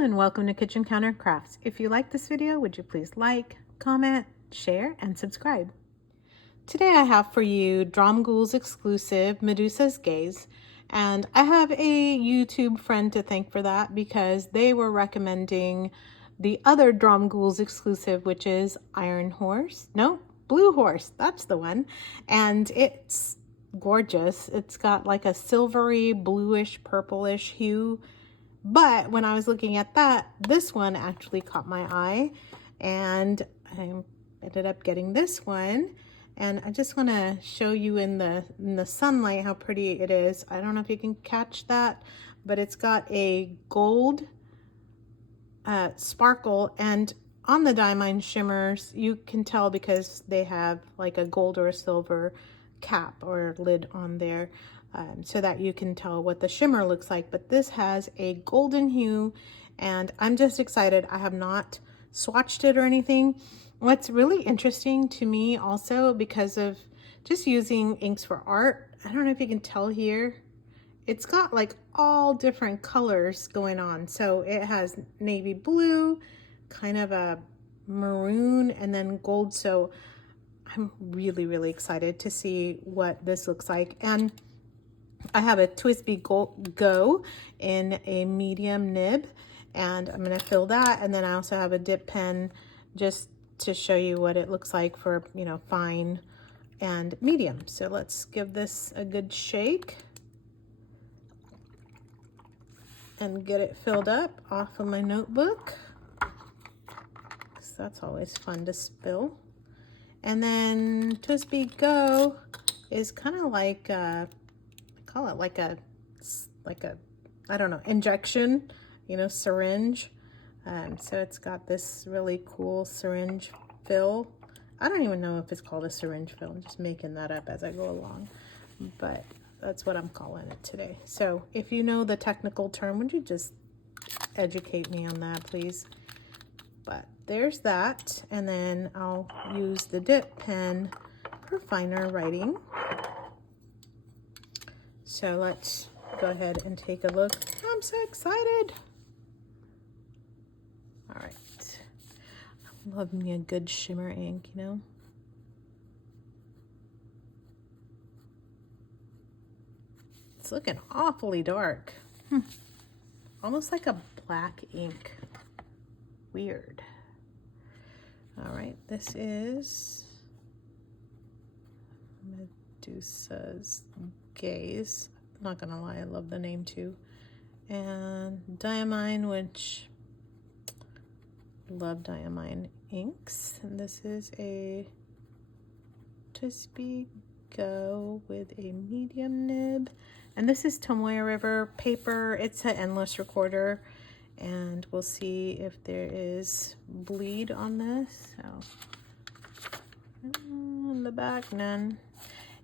Hello and welcome to Kitchen Counter Crafts. If you like this video, would you please like, comment, share, and subscribe. Today I have for you Dromgoole's exclusive Medusa's Gaze, and I have a YouTube friend to thank for that because they were recommending the other Dromgoole's exclusive, which is Blue Horse, that's the one, and it's gorgeous. It's got like a silvery, bluish, purplish hue. But when I was looking at that, this one actually caught my eye, and I ended up getting this one. And I just want to show you in the sunlight how pretty it is. I don't know if you can catch that, but it's got a gold sparkle, and on the Diamine shimmers, you can tell because they have like a gold or a silver cap or lid on there. So that you can tell what the shimmer looks like, but this has a golden hue, and I'm just excited. I have not swatched it or anything. What's really interesting to me also, because of just using inks for art, I don't know if you can tell here, it's got like all different colors going on. So it has navy blue, kind of a maroon, and then gold. So I'm really excited to see what this looks like. And I have a TWSBI Go in a medium nib, and I'm going to fill that. And then I also have a dip pen just to show you what it looks like for, you know, fine and medium. So let's give this a good shake and get it filled up off of my notebook, because that's always fun to spill. And then TWSBI Go is kind of like call it like a I don't know, injection, you know, syringe. So it's got this really cool syringe fill. I don't even know if it's called a syringe fill. I'm just making that up as I go along, but that's what I'm calling it today. So if you know the technical term, would you just educate me on that, please? But there's that, and then I'll use the dip pen for finer writing. So let's go ahead and take a look. I'm so excited. All right. I love me a good shimmer ink, you know. It's looking awfully dark. Almost like a black ink. Weird. All right, this is Medusa's Gaze. Not gonna lie, I love the name too. And Diamine, which love Diamine inks. And this is a TWSBI Go with a medium nib. And this is Tomoya River paper. It's an endless recorder. And we'll see if there is bleed on this. So on the back, none.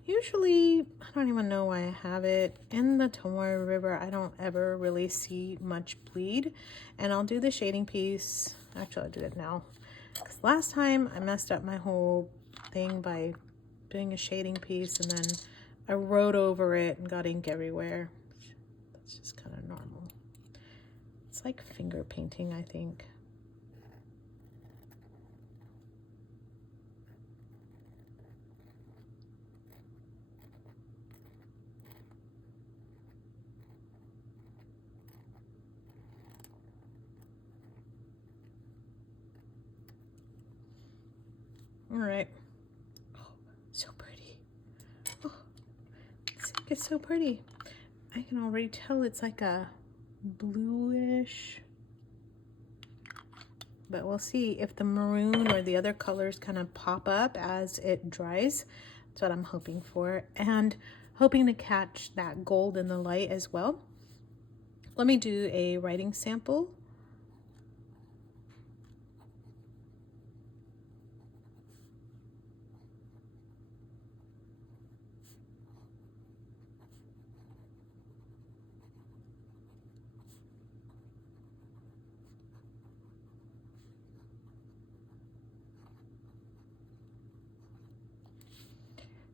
Usually, I don't even know why I have it. In the Tomoya River, I don't ever really see much bleed. And I'll do the shading piece. Actually, I'll do it now, because last time I messed up my whole thing by doing a shading piece, and then I wrote over it and got ink everywhere. That's just kind of normal. It's like finger painting, I think. All right. Oh, so pretty. Oh, it's so pretty. I can already tell it's like a bluish, but we'll see if the maroon or the other colors kind of pop up as it dries. That's what I'm hoping for, and hoping to catch that gold in the light as well. Let me do a writing sample.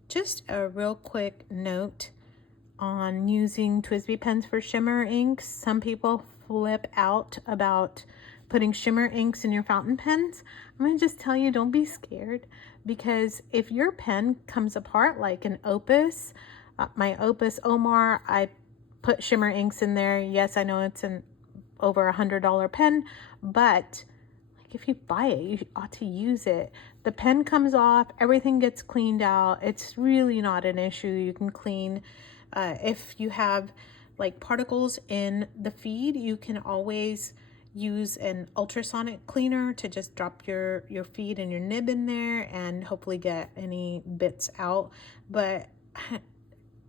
Just a real quick note on using TWSBI pens for shimmer inks. Some people flip out about putting shimmer inks in your fountain pens, I'm going to just tell you, don't be scared, because if your pen comes apart like an Opus, my Opus Omar, I put shimmer inks in there. Yes, I know it's an over $100 pen, but like if you buy it, you ought to use it. The pen comes off, everything gets cleaned out. It's really not an issue. You can clean. If you have like particles in the feed, you can always use an ultrasonic cleaner to just drop your feed and your nib in there and hopefully get any bits out. But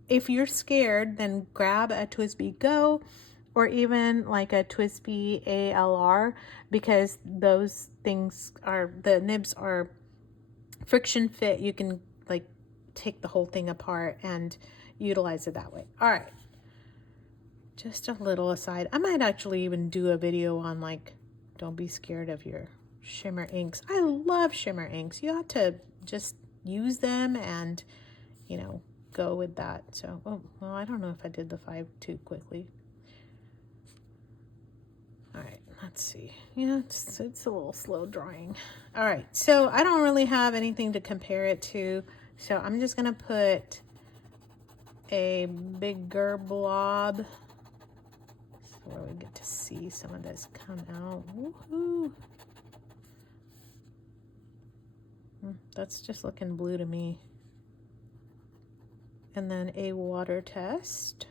if you're scared, then grab a TWSBI Go or even like a TWSBI ALR, because those things are, the nibs are friction fit. You can like take the whole thing apart and utilize it that way. All right, just a little aside, I might actually even do a video on like, don't be scared of your shimmer inks. I love shimmer inks. You ought to just use them and, you know, go with that. So, oh, well, I don't know if I did the 5 too quickly. All right, let's see. Yeah, it's a little slow drying. All right, so I don't really have anything to compare it to, so I'm just gonna put a bigger blob so where we get to see some of this come out. Woohoo! That's just looking blue to me. And then a water test.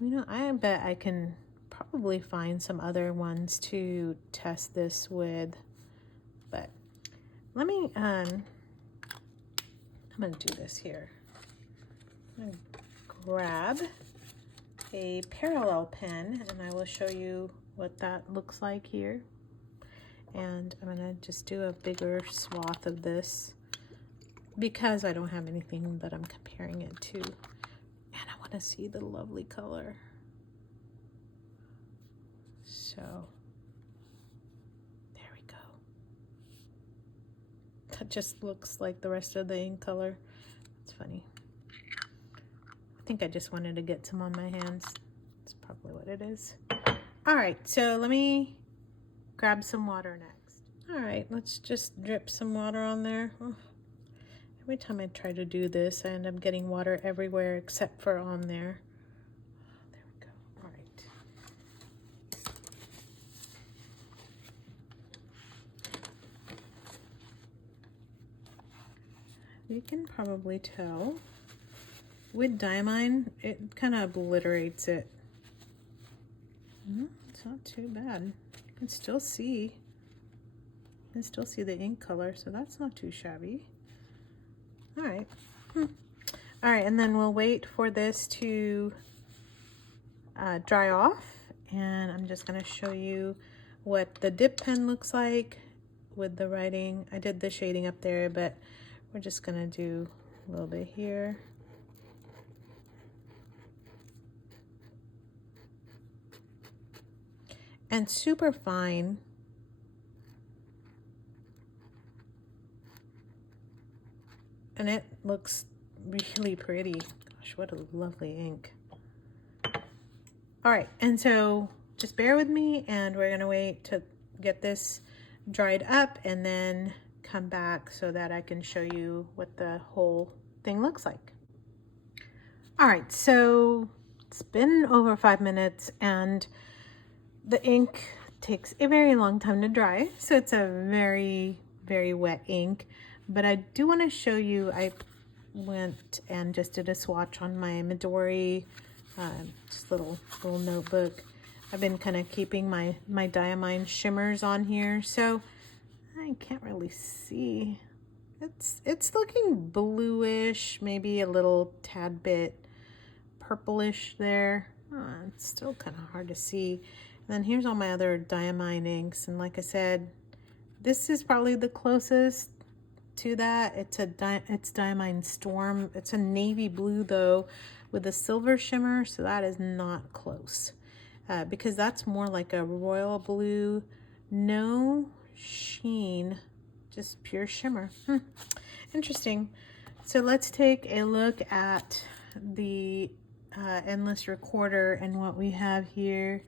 You know, I bet I can probably find some other ones to test this with, but let me, I'm gonna do this here. I'm gonna grab a parallel pen and I will show you what that looks like here. And I'm gonna just do a bigger swath of this because I don't have anything that I'm comparing it to. And I want to see the lovely color. So there we go. That just looks like the rest of the ink color. It's funny. I think I just wanted to get some on my hands. That's probably what it is. All right, so let me grab some water next. All right, let's just drip some water on there. Oh. Every time I try to do this, I end up getting water everywhere except for on there. There we go. All right. You can probably tell with Diamine, it kind of obliterates it. It's not too bad. You can still see. You can still see the ink color, so that's not too shabby. All right. All right, and then we'll wait for this to dry off, and I'm just going to show you what the dip pen looks like with the writing. I did the shading up there, but we're just going to do a little bit here. And super fine. And it looks really pretty. Gosh, what a lovely ink. All right, and so just bear with me and we're gonna wait to get this dried up and then come back so that I can show you what the whole thing looks like. All right, so it's been over 5 minutes and the ink takes a very long time to dry. So it's a very, very wet ink. But I do want to show you, I went and just did a swatch on my Midori, just little notebook. I've been kind of keeping my Diamine shimmers on here, so I can't really see. It's looking bluish, maybe a little tad bit purplish there. It's still kind of hard to see. And then here's all my other Diamine inks, and like I said, this is probably the closest to that. It's Diamine Storm. It's a navy blue though with a silver shimmer, so that is not close because that's more like a royal blue, no sheen, just pure shimmer. interesting. So let's take a look at the endless recorder and what we have here.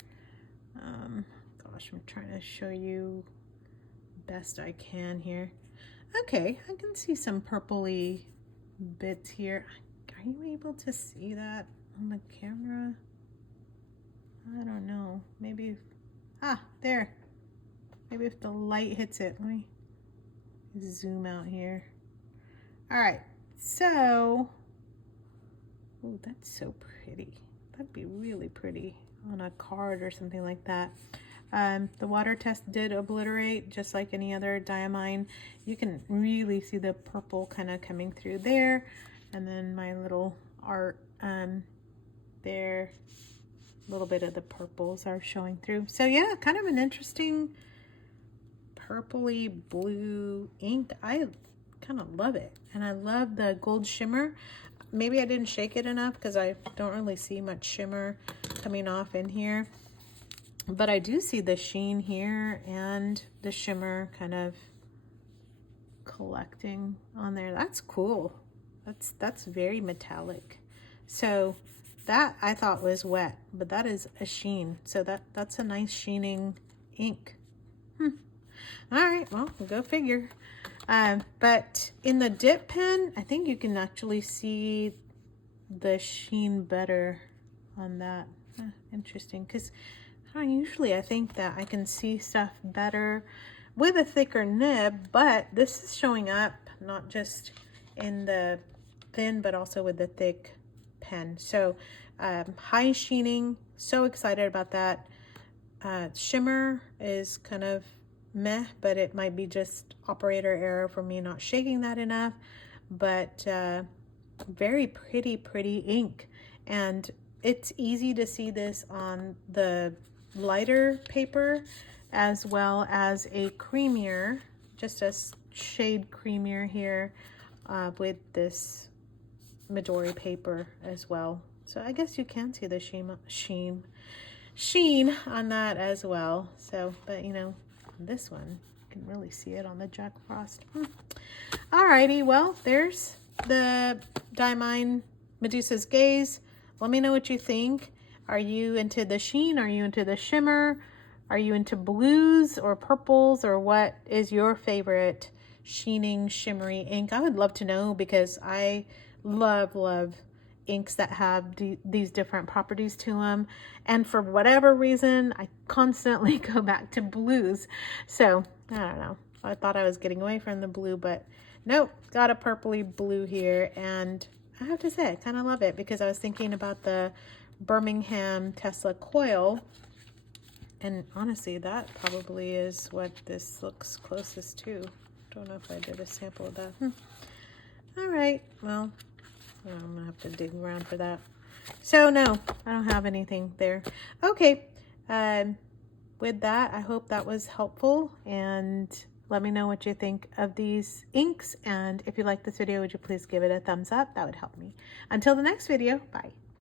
Gosh, I'm trying to show you best I can here. Okay, I can see some purpley bits here. Are you able to see that on the camera? I don't know. Maybe, there. Maybe if the light hits it. Let me zoom out here. All right, so, oh, that's so pretty. That'd be really pretty on a card or something like that. The water test did obliterate, just like any other Diamine. You can really see the purple kind of coming through there. And then my little art there, a little bit of the purples are showing through. So yeah, kind of an interesting purpley blue ink. I kind of love it. And I love the gold shimmer. Maybe I didn't shake it enough because I don't really see much shimmer coming off in here. But I do see the sheen here and the shimmer kind of collecting on there. That's cool. That's very metallic. So that I thought was wet, but that is a sheen. So that's a nice sheening ink. All right, well, go figure. But in the dip pen, I think you can actually see the sheen better on that. Interesting, because usually I think that I can see stuff better with a thicker nib, but this is showing up not just in the thin, but also with the thick pen. So high sheening, so excited about that. Shimmer is kind of meh, but it might be just operator error for me not shaking that enough. But very pretty ink, and it's easy to see this on the lighter paper as well as a creamier, just a shade creamier here with this Midori paper as well. So I guess you can see the sheen on that as well. So, but you know, this one, you can really see it on the Jack Frost. Alrighty, well, there's the Diamine Medusa's Gaze. Let me know what you think. Are you into the sheen? Are you into the shimmer? Are you into blues or purples, or what is your favorite sheening, shimmery ink? I would love to know, because I love inks that have these different properties to them. And for whatever reason, I constantly go back to blues. So I don't know. I thought I was getting away from the blue, but nope, got a purpley blue here. And I have to say, I kind of love it, because I was thinking about the Birmingham Tesla coil, and honestly that probably is what this looks closest to. Don't know if I did a sample of that. All right, well, I'm gonna have to dig around for that. So no, I don't have anything there. Okay, with that, I hope that was helpful, and let me know what you think of these inks, and if you like this video, would you please give it a thumbs up? That would help me. Until the next video, bye.